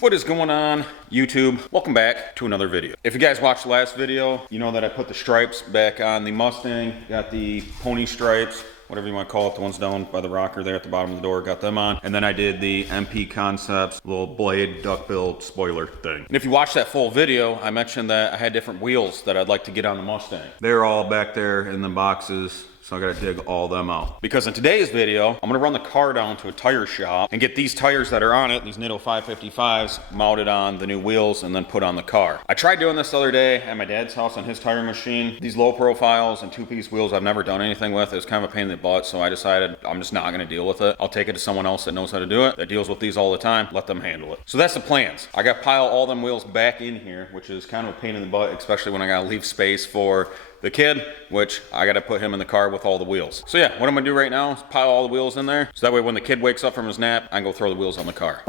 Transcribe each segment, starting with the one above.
What is going on, YouTube? Welcome back to another video. If you guys watched the last video, you know that I put the stripes back on the Mustang, got the pony stripes, whatever you want to call it, the ones down by the rocker there at the bottom of the door, got them on. And then I did the MP Concepts little blade duckbill spoiler thing. And if you watch that full video, I mentioned that I had different wheels that I'd like to get on the Mustang. They're all back there in the boxes. So I gotta dig all them out. Because in today's video, I'm gonna run the car down to a tire shop and get these tires that are on it, these Nitto 555s, mounted on the new wheels and then put on the car. I tried doing this the other day at my dad's house on his tire machine. These low profiles and two-piece wheels I've never done anything with. It was kind of a pain in the butt, so I decided I'm just not gonna deal with it. I'll take it to someone else that knows how to do it, that deals with these all the time, let them handle it. So that's the plans. I gotta pile all them wheels back in here, which is kind of a pain in the butt, especially when I gotta leave space for the kid, which I gotta put him in the car with all the wheels. So yeah, what I'm gonna do right now is pile all the wheels in there, so that way when the kid wakes up from his nap, I can go throw the wheels on the car.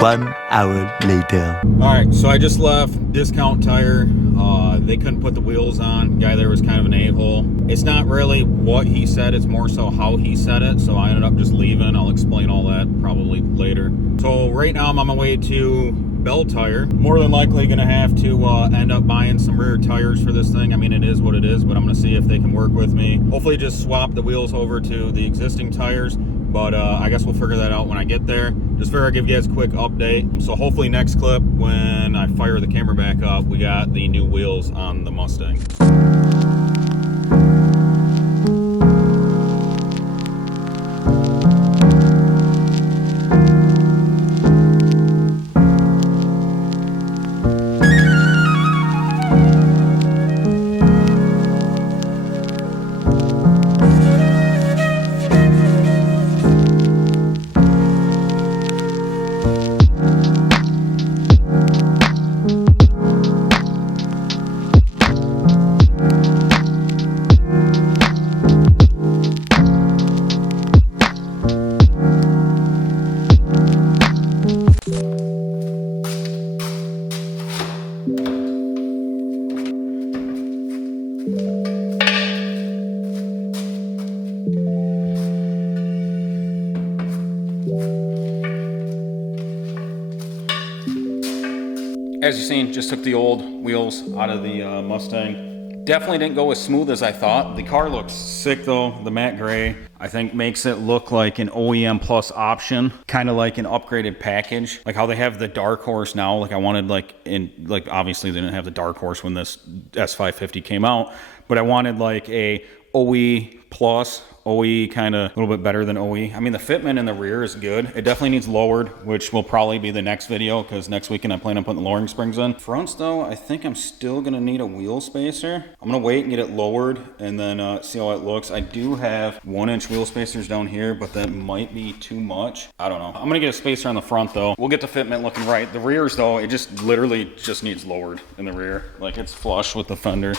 One hour later. All right, so I just left Discount Tire. They couldn't put the wheels on. Guy there was kind of an a-hole. It's not really what he said, it's more so how he said it. So I ended up just leaving. I'll explain all that probably later. So right now I'm on my way to Bell Tire. More than likely gonna have to end up buying some rear tires for this thing. I mean, it is what it is, but I'm gonna see if they can work with me. Hopefully just swap the wheels over to the existing tires. But I guess we'll figure that out when I get there. Just figure I'll give you guys a quick update. So hopefully next clip, when I fire the camera back up, we got the new wheels on the Mustang. As you've seen, just took the old wheels out of the Mustang. Definitely didn't go as smooth as I thought. The car looks sick though. The matte gray, I think, makes it look like an OEM plus option, kind of like an upgraded package. Like how they have the Dark Horse now. Like I wanted obviously they didn't have the Dark Horse when this S550 came out, but I wanted like a OE plus, OE kind of a little bit better than OE. I mean, the fitment in the rear is good. It definitely needs lowered, which will probably be the next video because next weekend I plan on putting the lowering springs in. Fronts though, I think I'm still gonna need a wheel spacer. I'm gonna wait and get it lowered and then see how it looks. I do have 1-inch wheel spacers down here, but that might be too much. I don't know. I'm gonna get a spacer on the front though. We'll get the fitment looking right. The rears though, it just literally just needs lowered in the rear. Like it's flush with the fender.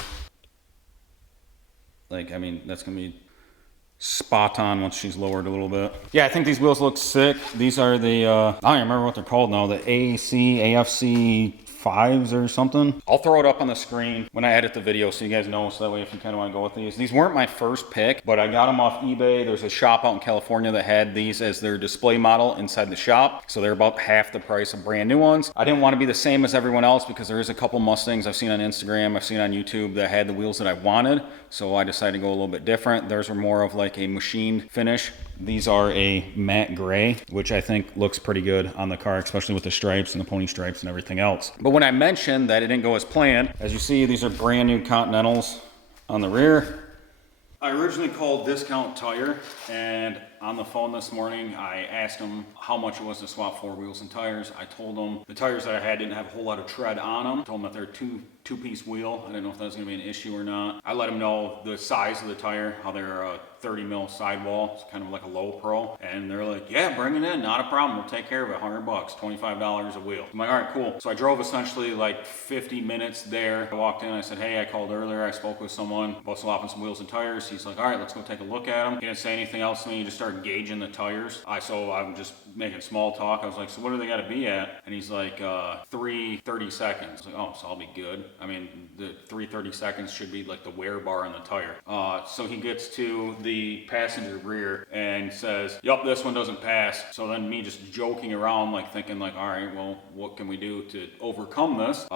Like, I mean, that's gonna be spot on once she's lowered a little bit. Yeah, I think these wheels look sick. These are the, I don't even remember what they're called now, the AFC 5s or something. I'll throw it up on the screen when I edit the video so you guys know, so that way if you kind of want to go with these. These weren't my first pick, but I got them off eBay. There's a shop out in California that had these as their display model inside the shop. So they're about half the price of brand new ones. I didn't want to be the same as everyone else because there is a couple Mustangs I've seen on Instagram, I've seen on YouTube that had the wheels that I wanted. So I decided to go a little bit different. Theirs were more of like a machine finish. These are a matte gray, which I think looks pretty good on the car, especially with the stripes and the pony stripes and everything else. But when I mentioned that it didn't go as planned, as you see, these are brand new Continentals on the rear. I originally called Discount Tire, and on the phone this morning, I asked them how much it was to swap 4 wheels and tires. I told them the tires that I had didn't have a whole lot of tread on them. I told them that they're too two-piece wheel. I didn't know if that was gonna be an issue or not. I let him know the size of the tire, how they're a 30 mil sidewall. It's kind of like a low pro. And they're like, yeah, bring it in, not a problem. We'll take care of it, $100, $25 a wheel. I'm like, all right, cool. So I drove essentially like 50 minutes there. I walked in, I said, hey, I called earlier. I spoke with someone about swapping some wheels and tires. He's like, all right, let's go take a look at them. He didn't say anything else to me. He just started gauging the tires. So I'm just making small talk. I was like, so what do they got to be at? And he's like, 3:30 seconds. I was like, oh, so I'll be good. I mean, the 3:30 seconds should be like the wear bar on the tire. So he gets to the passenger rear and says, yup, this one doesn't pass. So then me just joking around, like thinking like, all right, well, what can we do to overcome this?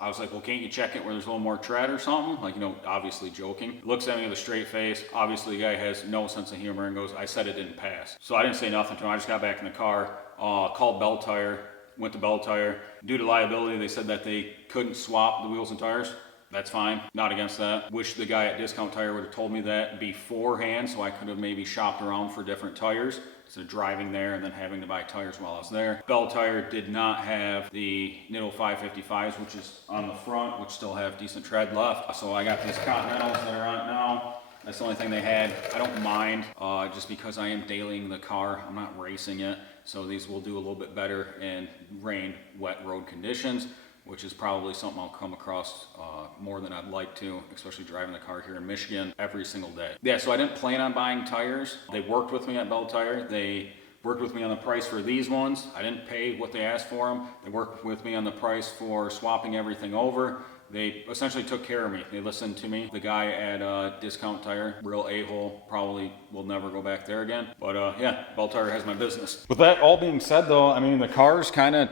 I was like, well, can't you check it where there's a little more tread or something? Like, you know, obviously joking. Looks at me with a straight face. Obviously, the guy has no sense of humor and goes, I said it didn't pass. So I didn't say nothing to him. I just got back in the car, called Bell Tire, went to Bell Tire. Due to liability, they said that they couldn't swap the wheels and tires. That's fine, not against that. Wish the guy at Discount Tire would have told me that beforehand so I could have maybe shopped around for different tires instead of driving there and then having to buy tires while I was there. Bell Tire did not have the Nitto 555s, which is on the front, which still have decent tread left. So I got these Continentals that are on it now. That's the only thing they had. I don't mind, just because I am dailying the car. I'm not racing it. So these will do a little bit better in rain, wet road conditions, which is probably something I'll come across more than I'd like to, especially driving the car here in Michigan every single day. Yeah, so I didn't plan on buying tires. They worked with me at Bell Tire. They worked with me on the price for these ones. I didn't pay what they asked for them. They worked with me on the price for swapping everything over. They essentially took care of me. They listened to me. The guy at Discount Tire, real a-hole, probably will never go back there again. But yeah, Bell Tire has my business. With that all being said though, I mean, the car's kind of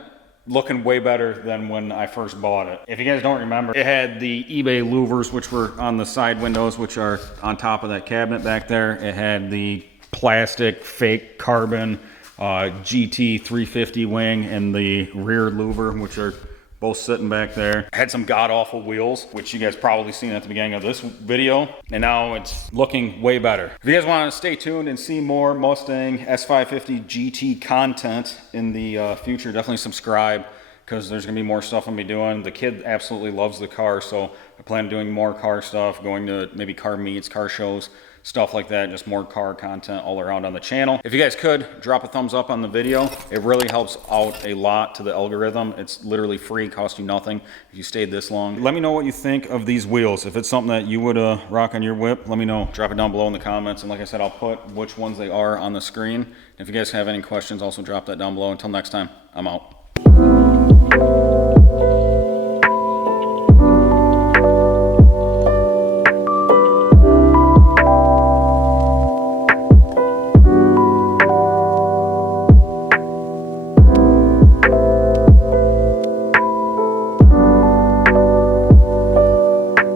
looking way better than when I first bought it. If you guys don't remember, it had the eBay louvers, which were on the side windows, which are on top of that cabinet back there. It had the plastic fake carbon GT 350 wing and the rear louver, which are both sitting back there. I had some god-awful wheels, which you guys probably seen at the beginning of this video, and now it's looking way better. If you guys want to stay tuned and see more Mustang S550 GT content in the future, definitely subscribe, because there's going to be more stuff I'm going to be doing. The kid absolutely loves the car, so I plan on doing more car stuff, going to maybe car meets, car shows, stuff like that, just more car content all around on the channel. If you guys could, drop a thumbs up on the video. It really helps out a lot to the algorithm. It's literally free, cost you nothing if you stayed this long. Let me know what you think of these wheels. If it's something that you would rock on your whip, let me know. Drop it down below in the comments. And like I said, I'll put which ones they are on the screen. If you guys have any questions, also drop that down below. Until next time, I'm out.